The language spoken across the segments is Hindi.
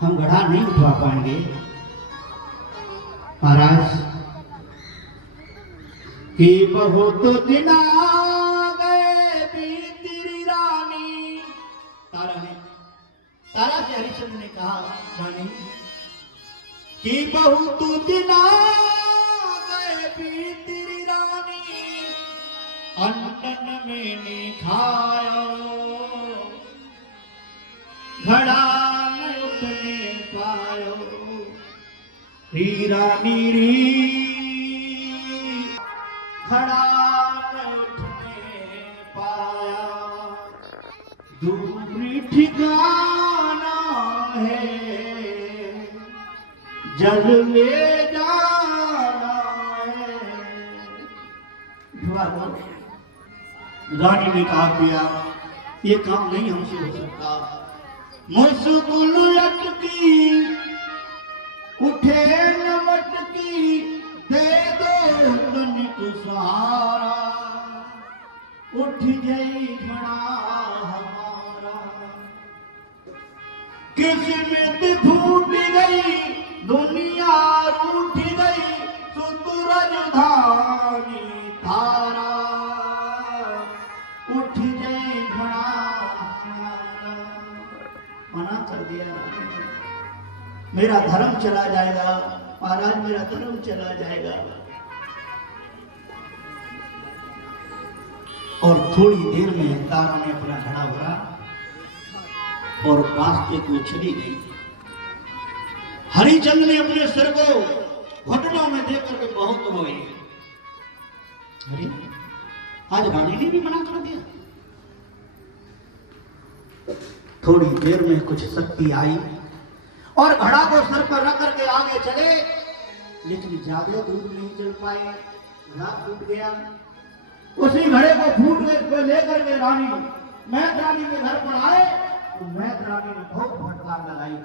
हम घड़ा नहीं उठवा पाएंगे। महाराज कि बहुत दिन आ गए बीती रानी। तारा से हरिश्चंद्र ने कहा रानी कि बहुत दिन आ गए बीती रानी, अन्न में नहीं खाया, घड़ा न उठने पायो। री रानी री घड़ा न उठने पाया, दूरी ठिकाना है जल ले जाना है। रानी ने कहा पिया ये काम नहीं हमसे हो सकता। मुस्कुल लटकी उठे न मटकी, दे दो तनिक सहारा, उठ गई घड़ा हमारा। किस्मत फूट गई दुनिया रूठ गई, सूरज धानी तारा, उठ गई घड़ा हमारा। मना कर दिया मेरा धर्म चला जाएगा महाराज, मेरा धर्म चला जाएगा। और थोड़ी देर में तारा ने अपना घड़ा भरा और रास्ते को चली गई। हरिचंद्र ने अपने सिर को घुटनों में देख करके बहुत रोए। अरे आज रानी ने भी मना कर दिया। थोड़ी देर में कुछ शक्ति आई और घड़ा को सर पर रख करके आगे चले, लेकिन ज्यादा दूर नहीं चल पाए, घड़ा टूट गया। उसी घड़े को लेकर के रानी मैथ रानी के घर पर आए तो मैथ रानी ने बहुत फटकार लगाई।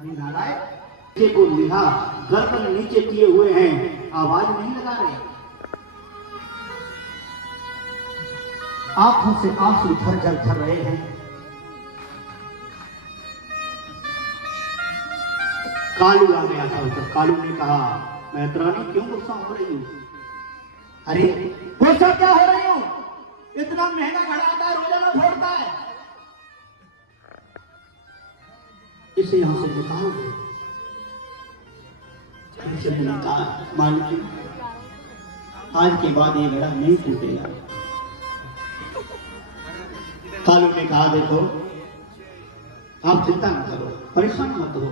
हरि नारायण को लिहा, गर्दन नीचे किए हुए हैं, आवाज नहीं लगा रहे, आंखों से आंसू झर रहे हैं। कालू आ गया था उधर। कालू ने कहा मैथ रानी क्यों गुस्सा हो रही हूँ? अरे गुस्सा क्या हो रही हूँ? इतना महंगा घड़ा आता है, रोजाना फोड़ता है, इसे यहां से निकाल दो। मालिक आज के बाद ये घड़ा नहीं टूटेगा। कालू ने कहा देखो आप चिंता न करो, परेशान मत हो,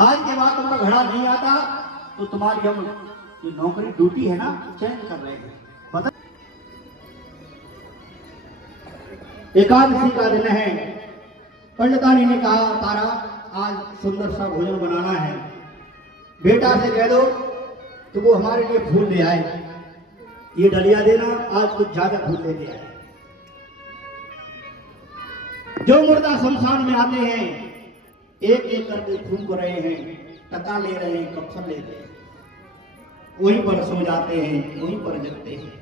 आज के बाद तुमका घड़ा नहीं आता तो तुम्हारी हम जो नौकरी ड्यूटी है ना चेंज कर रहे हैं। पता एकादशी का दिन है। पंडितानी ने कहा तारा आज सुंदर सा भोजन बनाना है, बेटा से कह दो तो वो हमारे लिए फूल ले आए, ये डलिया देना, आज कुछ ज्यादा फूल लेके आए। जो मुर्दा शमशान में आते हैं एक एक करके फूंक रहे हैं, टका ले रहे हैं, कपफन ले रहे हैं, वहीं पर सो जाते हैं, वहीं पर जगते हैं।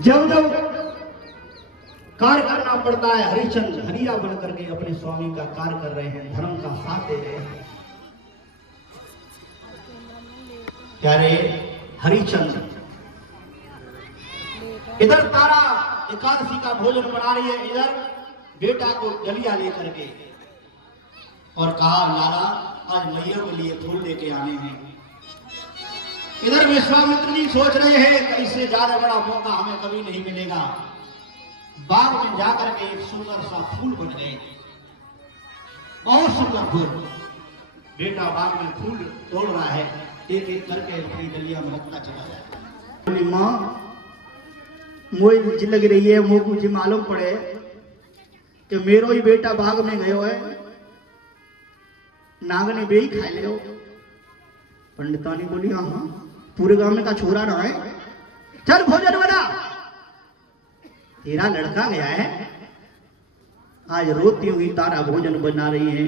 जब जब कार्य करना पड़ता है, हरिचंद्र हरिया बन करके अपने स्वामी का कार्य कर रहे हैं, धर्म का साथ दे रहे हैं। प्यारे हरिचंद्र इधर तारा एकादशी का भोजन बना रही है, इधर बेटा को डलिया लेकर के, और कहा लाला आज मैया के लिए फूल लेके आने हैं। इधर विश्वामित्र जी सोच रहे हैं कि इससे ज्यादा बड़ा मौका हमें कभी नहीं मिलेगा। बाग में जाकर के एक सुंदर सा फूल बन गए, बहुत सुंदर फूल। बेटा बाग में फूल तोड़ रहा है, एक एक करके अपनी डलिया में रखता चला जाए। माँ मोई मुझे लग रही है, मुझे मुझे मालूम पड़े कि मेरो ही बेटा बाग में गयो है, नाग ने बे ही खा लियो। पंडितानी बोली हाँ हाँ पूरे गांव में का छोरा ना है, चल भोजन बना, तेरा लड़का गया है। आज रोती हुई तारा भोजन बना रही है,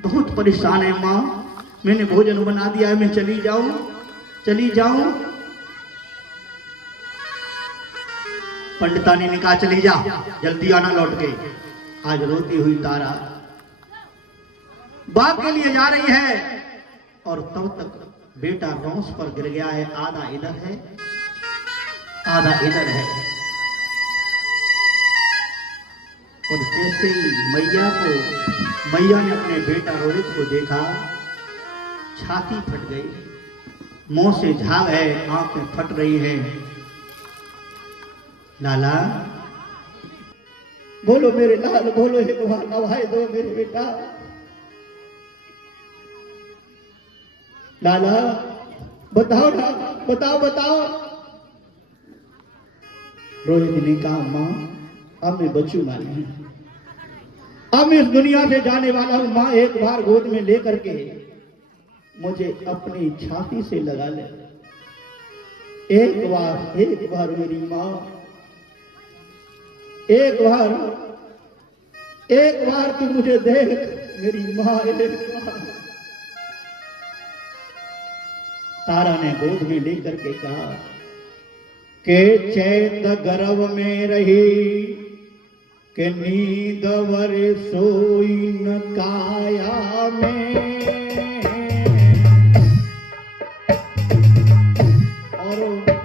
बहुत परेशान है माँ, मैंने भोजन बना दिया है, मैं चली जाऊं चली जाऊं। पंडितानी ने कहा चली जा, जल्दी आना लौट के। आज रोती हुई तारा बाप के लिए जा रही है और तब तक बेटा रोंस पर गिर गया है। आधा इधर है आधा इधर है। और जैसे ही मैया ने अपने बेटा रोहित को देखा, छाती फट गई, मुंह से झाग है, आंखें फट रही हैं। लाला बोलो मेरे लाल, बोलो एक बार नवाई दो मेरे बेटा। लाला बताओ ना, बताओ बताओ। रोहित ने कहा मां अब मैं बचूंगा नहीं, अब मैं इस दुनिया से जाने वाला हूं। मां एक बार गोद में लेकर के मुझे अपनी छाती से लगा ले, एक बार मेरी मां, एक बार तू मुझे देख मेरी मां, एक बार। तारा ने गोद में लेकर के कहा के चैत गर्भ में रही के नींद वर सोई न काया में, और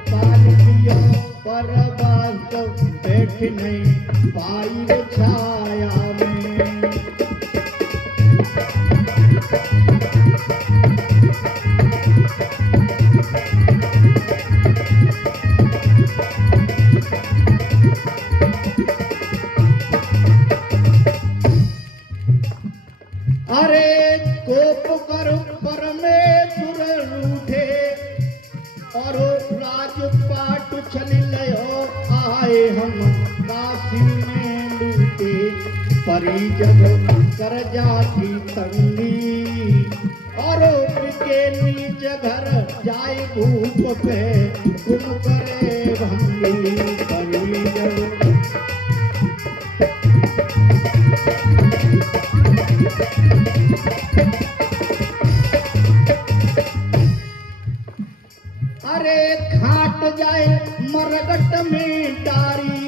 पालियों पर वास्तव बैठ नहीं पाई छाया में। अरे कोप कर परमेश्वर रूठे और राजपाट चल लयो, आए हम काशी में लूटे, परी जब कर जाती तंगी, और के नीच घर जाए भूप पे गुम करे भंगी, परी जब। अरे खाट जाए मरगट में डारी,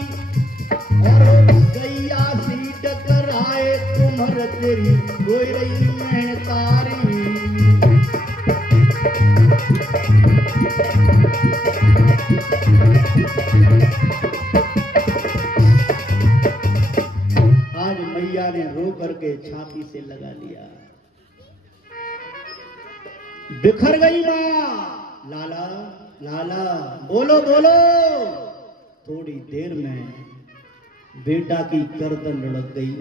और गैया सी टकराए तुम्हर तेरी रोई रही में तारी। आज मैया ने रो करके छाती से लगा लिया, बिखर गई मां। लाला लाला बोलो बोलो। थोड़ी देर में बेटा की गर्दन लड़क गई।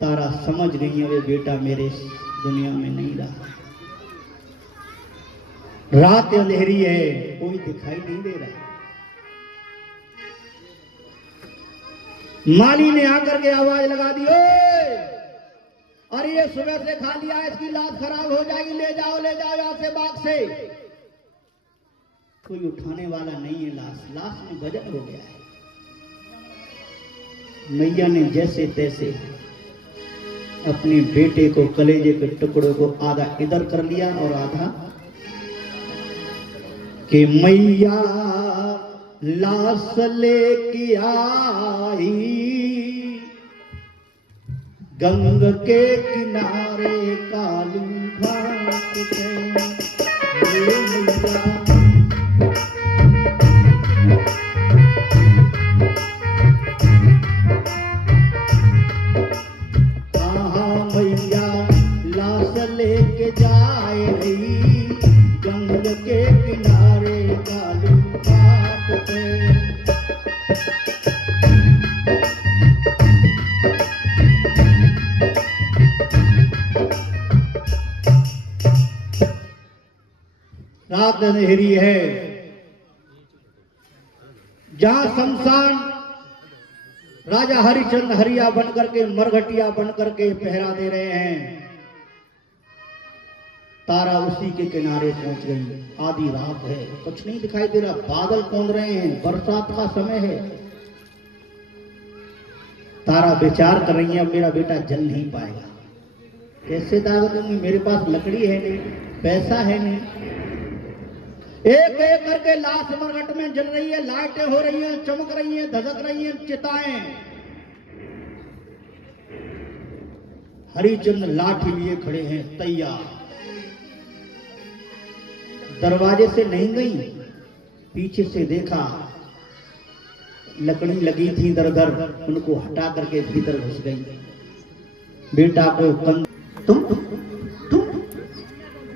तारा समझ नहीं है बेटा मेरे दुनिया में नहीं रहा। रात अंधेरी है, कोई दिखाई नहीं दे रहा। माली ने आकर के आवाज लगा दी, अरे ये सुबह से खा लिया, इसकी लाश खराब हो जाएगी, ले जाओ यहाँ से बाग से। कोई उठाने वाला नहीं है, लाश में गजब हो गया है। मैया ने जैसे तैसे अपने बेटे को, कलेजे के टुकड़ों को आधा इधर कर लिया और आधा कि मैया लाश लेके आई गंग के किनारे काली घाट पे। मैया लाश लेके जाए रही गंग के किनारे काली घाट पे। रात अंधेरी है, जहां शमशान राजा हरिचंद हरिया बनकर के, मरघटिया बनकर के पहरा दे रहे हैं। तारा उसी के किनारे पहुंच गई। आधी रात है, कुछ नहीं दिखाई दे रहा, बादल कौंध रहे हैं, बरसात का समय है। तारा विचार कर रही है, अब मेरा बेटा जल नहीं पाएगा, कैसे दाग दूंगी, मेरे पास लकड़ी है नहीं, पैसा है नहीं। एक एक करके लाश मरघट में जल रही है, लाइटें हो रही हैं, चमक रही हैं, धधक रही हैं चिताएं। हरिचंद लाठी लिए खड़े हैं तैयार। दरवाजे से नहीं गई, पीछे से देखा लकड़ी लगी थी दर दर, उनको हटा करके भीतर घुस गई। बेटा को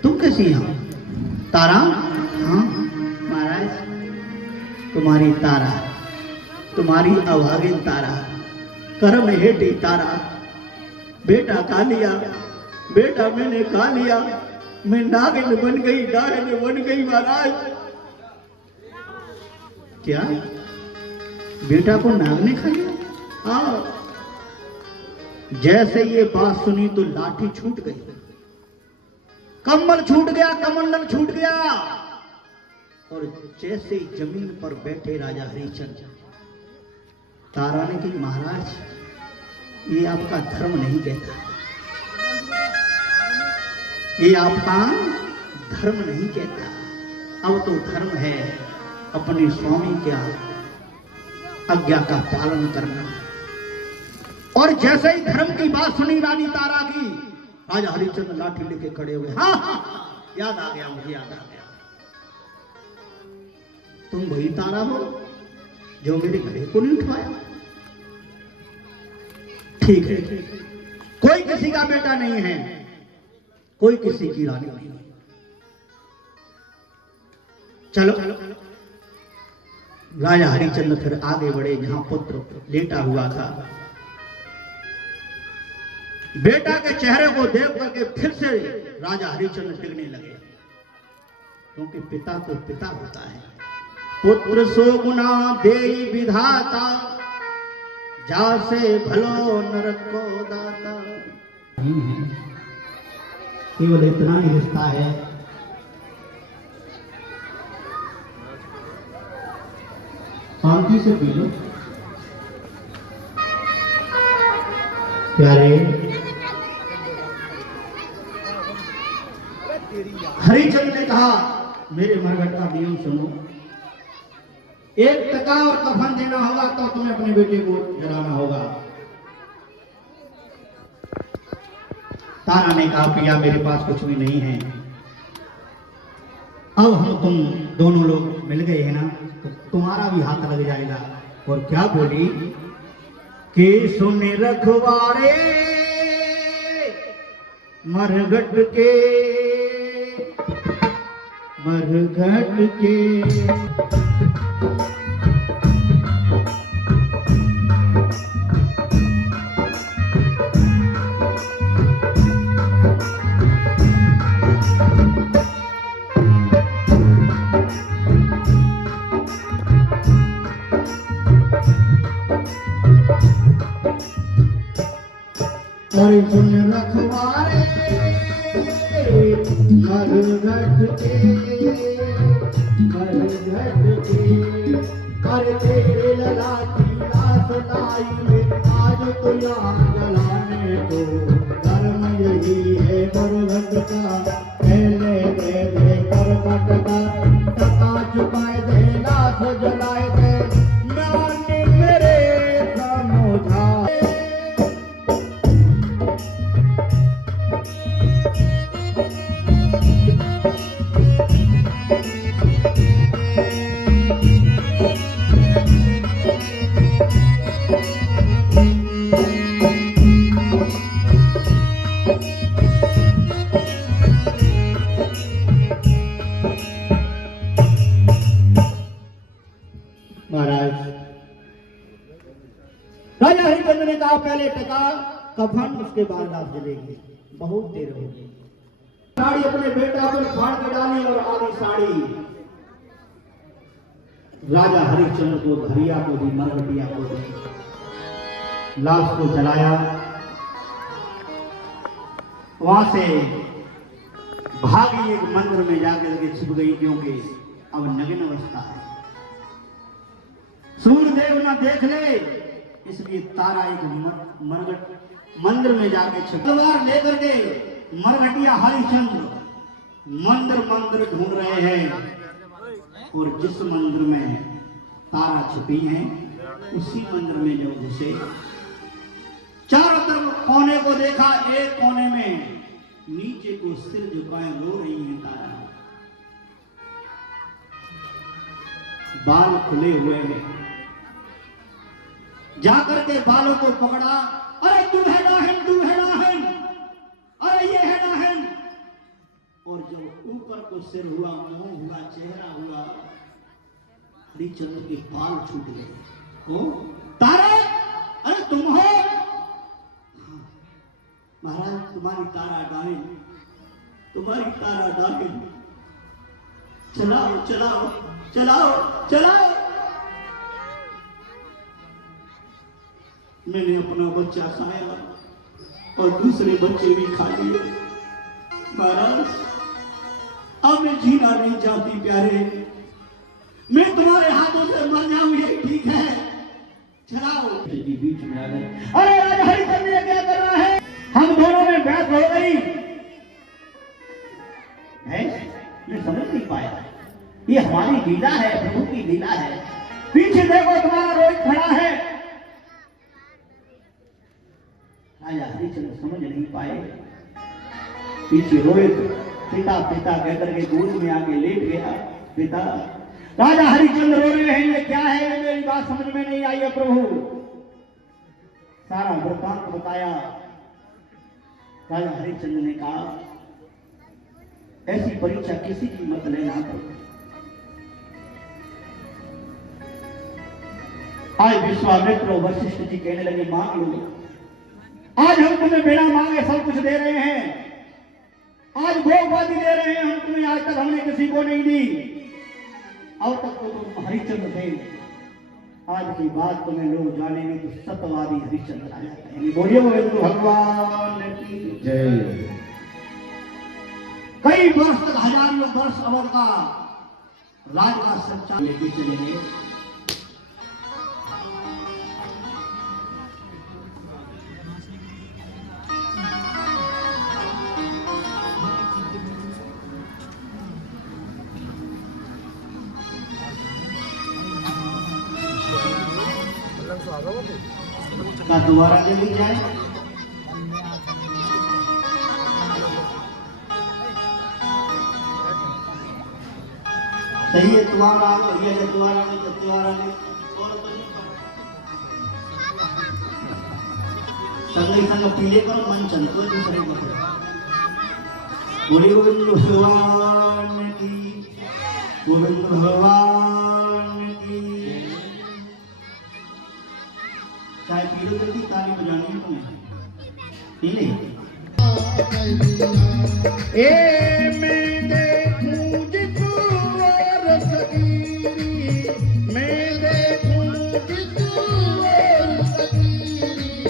तुम कैसी यहाँ? तारा? हाँ महाराज, तुम्हारी तारा, तुम्हारी अभागिन तारा, कर्म हेठी तारा। बेटा खा लिया, बेटा मैंने खा लिया, मैं नागिन बन गई, नागिन बन गई महाराज। क्या बेटा को नाग ने खा लिया? हाँ। जैसे ये बात सुनी तो लाठी छूट गई, कमल छूट गया, कमंडल छूट गया, और जैसे ही जमीन पर बैठे राजा हरिश्चंद्र, तारा ने कहा महाराज ये आपका धर्म नहीं कहता, ये आपका धर्म नहीं कहता। अब तो धर्म है अपने स्वामी क्या आज्ञा का पालन करना। और जैसे ही धर्म की बात सुनी रानी तारा की, राजा हरिश्चंद्र लाठी लेके खड़े हुए। हाँ हाँ याद आ गया, मुझे याद आ गया, तुम वही तारा हो जो मेरे घड़े को नहीं उठवाया। ठीक है, कोई किसी का बेटा नहीं है, कोई किसी की रानी नहीं है, चलो। राजा हरिश्चंद्र फिर आगे बढ़े जहां पुत्र लेटा हुआ था। बेटा के चेहरे को देख करके फिर से राजा हरिश्चंद्र टिकने लगे, क्योंकि पिता तो पिता होता है। पुत्र सो गुना देई विधाता, जासे भलो नरक को दाता। केवल इतना ही रिश्ता है। शांति से पी लो प्यारे। हरिश्चंद्र ने कहा मेरे मरघट का नियम सुनो, 1 टका और कफन देना होगा तो तुम्हें अपने बेटे को जलाना होगा। तारा ने कहा पिया मेरे पास कुछ भी नहीं है, अब हम तुम दोनों लोग मिल गए हैं ना, तो तुम्हारा भी हाथ लग जाएगा। और क्या बोली कि सुन रखवारे मरघट के, मरघट के। अरे सुन रखवारे मरघट के, मरघट के। अरे तेरे लला की लाश लाई आज तो यहाँ जलाने को, धर्म यही है मरघट का, पहले दे दे करकट का, टका चुकाए दे लाश जलाए दे, नानी मेरे समझा। राजा हरिश्चंद्र ने कहा पहले टका कफन, उसके बाद लाश जलेगी। बहुत देर हो गई। साड़ी अपने बेटा पर फाड़ के डाली और आधी साड़ी राजा हरिश्चंद्र को, धरिया को दी, मरघटिया को दी, लाश को जलाया। वहां से भागी एक मंदिर में जाकर के छिप गई, क्योंकि अब नग्न अवस्था है, सूर्यदेव न देख ले, इसलिए तारा एक मरघट मंदिर में जाके तलवार लेकर के मरघटिया हरिश्चंद्र मंदिर मंदिर ढूंढ रहे हैं। और जिस मंदिर में तारा छुपी है उसी मंदिर में जो घुसे, चारों तरफ कोने को देखा, एक कोने में नीचे को सिर झुकाए रो रही है तारा, बाल खुले हुए हैं। जाकर के बालों को पकड़ा, अरे तू है नाहन, तू है नाहन, अरे ये है नाहन। और जब ऊपर को सिर हुआ, मुंह हुआ, चेहरा हुआ, हरिचंद्र के बाल छूट गए। ओ तारा, अरे तुम हो? महाराज तुम्हारी तारा डाहिन, तुम्हारी तारा डाहिन, चलाओ चलाओ चलाओ चलाओ। मैंने अपना बच्चा खाया और दूसरे बच्चे भी खा लिए। महाराज अब मैं जीना नहीं चाहती प्यारे, मैं तुम्हारे हाथों से मर जाऊं यही ठीक है, चलाओ। बीच में आ गए, अरे राजा हरिचंद्र ये क्या कर रहा है? हम दोनों में बहस हो गई है, मैं समझ नहीं पाया। ये हमारी लीला है, प्रभु की लीला है। पीछे देखो तुम्हारा रोहित खड़ा है। राजा हरिचंद्र समझ नहीं पाए। पीछे रोहित पिता पिता कहकर के गोद में आके लेट गया। पिता, राजा हरिचंद्र रो रहे हैं, ये क्या है? ये मेरी बात समझ में नहीं आई है प्रभु। सारा वृत्तांत बताया। राजा हरिचंद्र ने कहा, ऐसी परीक्षा किसी की मत लेना। आज विश्वामित्र और वशिष्ठ जी कहने लगे, मांग लो, आज हम तुम्हें बिना मांगे सब कुछ दे रहे हैं, आज भोगवादी दे रहे हैं हम तुम्हें, आज तक हमने किसी को नहीं दी। अब तक तो तुम हरिचंद्र थे, आज की बात तुम्हें लोग जानेंगे तो सत्यवादी हरिचंद्र राजा कहेंगे। बोलिए गोविंद भगवान की जय। कई वर्ष तक, हजारों वर्ष अवध का राज का सच्चा लेके चले गए। का दोबारा ले ली जाए। सही है, तुम्हारा ये दोबारा नहीं, दोबारा नहीं, सगले संग पीले करो, मन चलतो दूसरे को। बोली गोविंद भगवान की, गोविंद भगवान की। चाय पी लो जल्दी, ताली बजानी है तुम्हें, पी ले। ए मैं देखूं जिसको और सकीरी, मैं देखूं जिसको और सकीरी,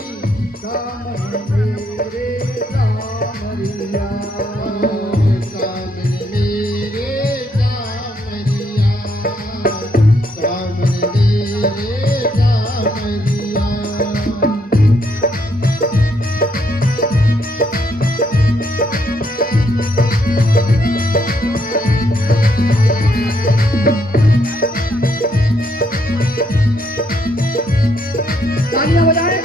सामने मेरे सामरिया, सामने मेरे सामरिया, सामने मेरे सामरिया। तालियां बजाएं।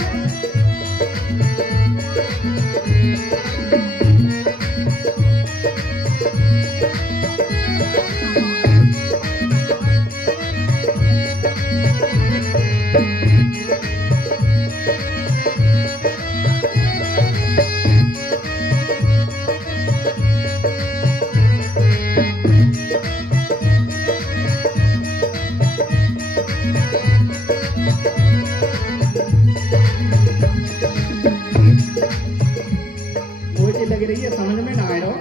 लग रही है, समझ में ना आए रहो।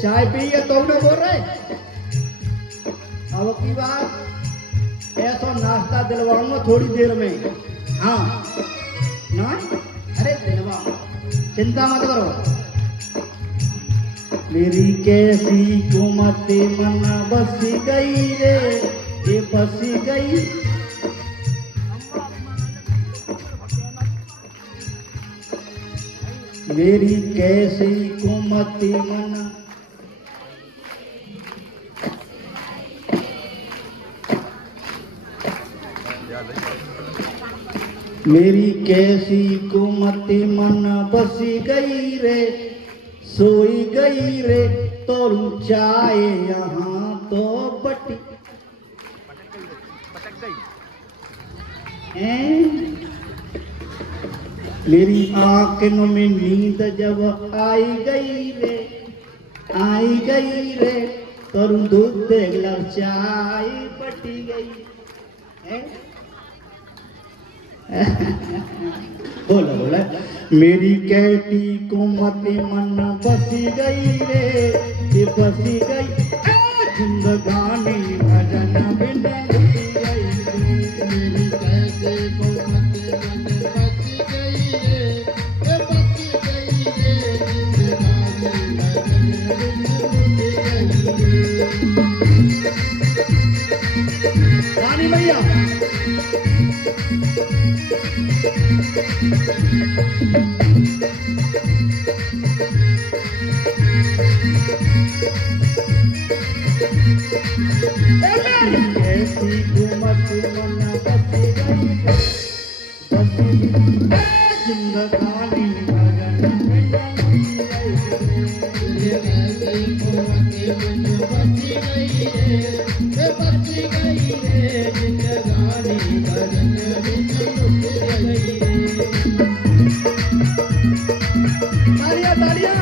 चाय पी तो ना बोल रहे। अब की बात ऐसा नाश्ता दिलवाऊंगा थोड़ी देर में। हाँ ना, अरे दिलवा, चिंता मत करो। मेरी कैसी घुमते मन बस गई रे, ये बस गई। मेरी कैसी कुमति मन मेरी कैसी कुमति मन बसी गई रे, सोई गई रे, तो चाहे यहाँ तो बटी मेरी आंखों में नींद जब आई गई रे, तरुण दूध देख चाय बटी गई है। बोला बोला मेरी कहती कुमति मन बसी गई रे, बसी गई जिंदगानी भजन बिन बसी गई रे। मेरी कहती कुमति मन बसी गई रे, बसी गई रे, जिंदगानी भजन बिन बसी गई रे। रानी भैया ऐसी घूमत मन बसी गई जिंदगानी भजन बिन बसी गई रे, बसी गई रे, जिंदगानी भजन बिन बसी गई रे। तालियां तालियां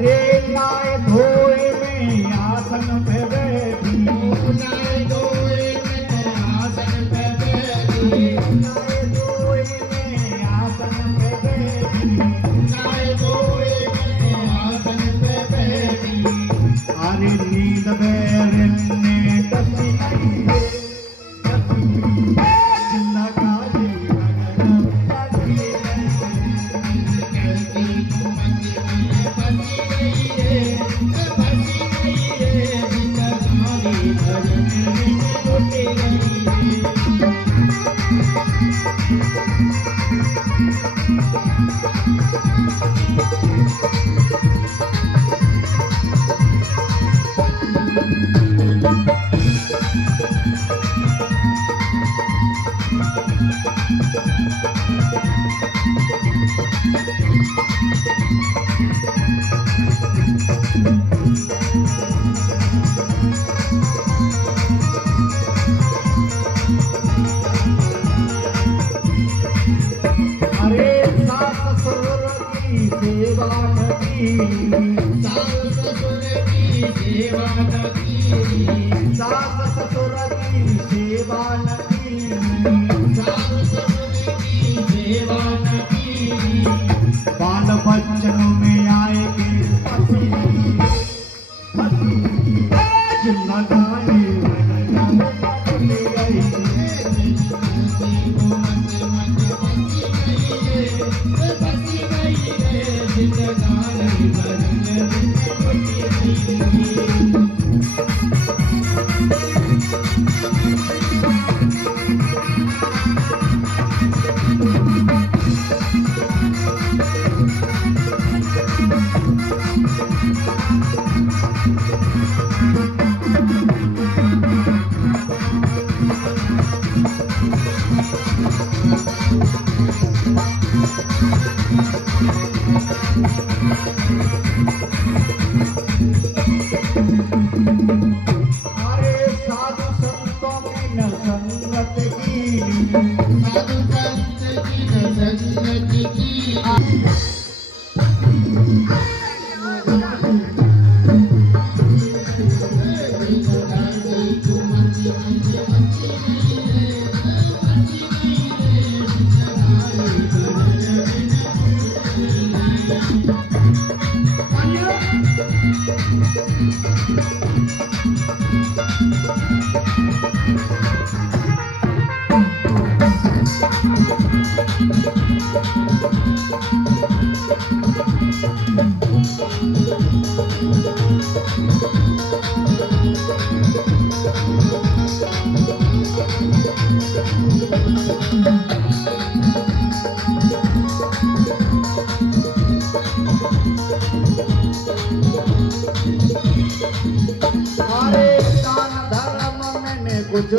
रे नाय धोए में आसन पे बैठी, नाय धोए में आसन पे बैठी, नाय धोए में आसन पे बैठी, नाय धोए में आसन पे बैठी। अरे नींद बैरन ने डसी गई रे, जिंदगानी भजन बसी सास ससुर की सेवा नकी, सास ससुर की सेवा नकी, बाल बच्चों में आएगी फंसी जिंदगानी भजन बसी गई रे, जिंदगानी भजन बसी गई।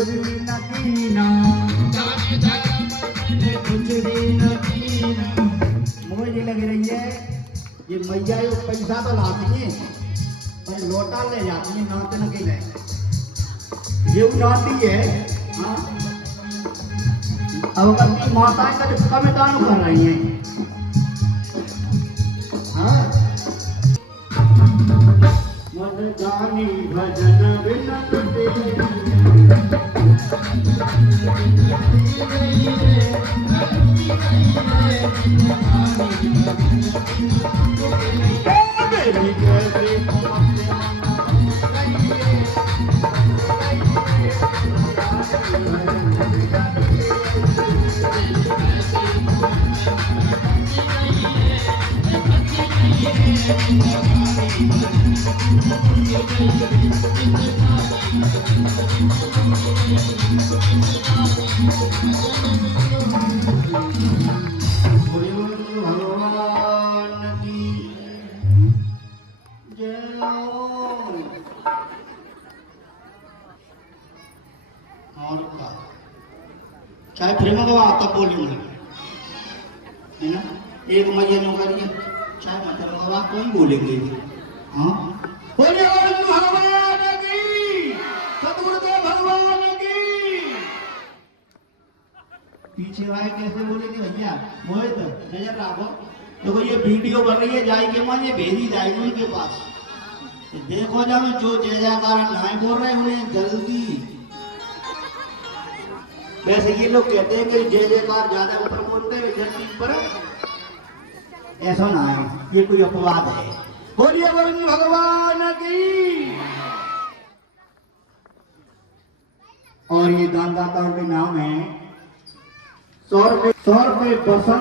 भी न कीना, कुछ भी न कीना। मुझे ये लग रही है ये मैया यो पैसा तो लाती है पर लोटा ले जाती है नाचने के लिए, ये उड़ाती है। हाँ अब अपनी माताएं का कम दान कर रही हैं। हाँ मन गानी भजन बिनत भगवान की जय हो। और का चाहे प्रेम का तब बोलेंगे है ना, एक मैया नौकरी चाहे मतलब का कोई बोलेंगे। हाँ बोले भगवान की, सतगुरुदेव भगवान की। पीछे वाले कैसे बोलेंगे भैया, मोहित नजर रखो। देखो ये वीडियो बन रही है, जाएगी मां ये भेजी जाएगी उनके पास। देखो जब जो जय जयकार नहीं बोल रहे उन्हें जल्दी। वैसे ये लोग कहते हैं कि जय जयकार ज्यादा ऊपर बोलते हैं जल्दी पर, ऐसा ना है, ये कोई अपवाद है। बोलिए वरुण भगवान की। और ये दानदाताओं के नाम है 100 रुपये बसंत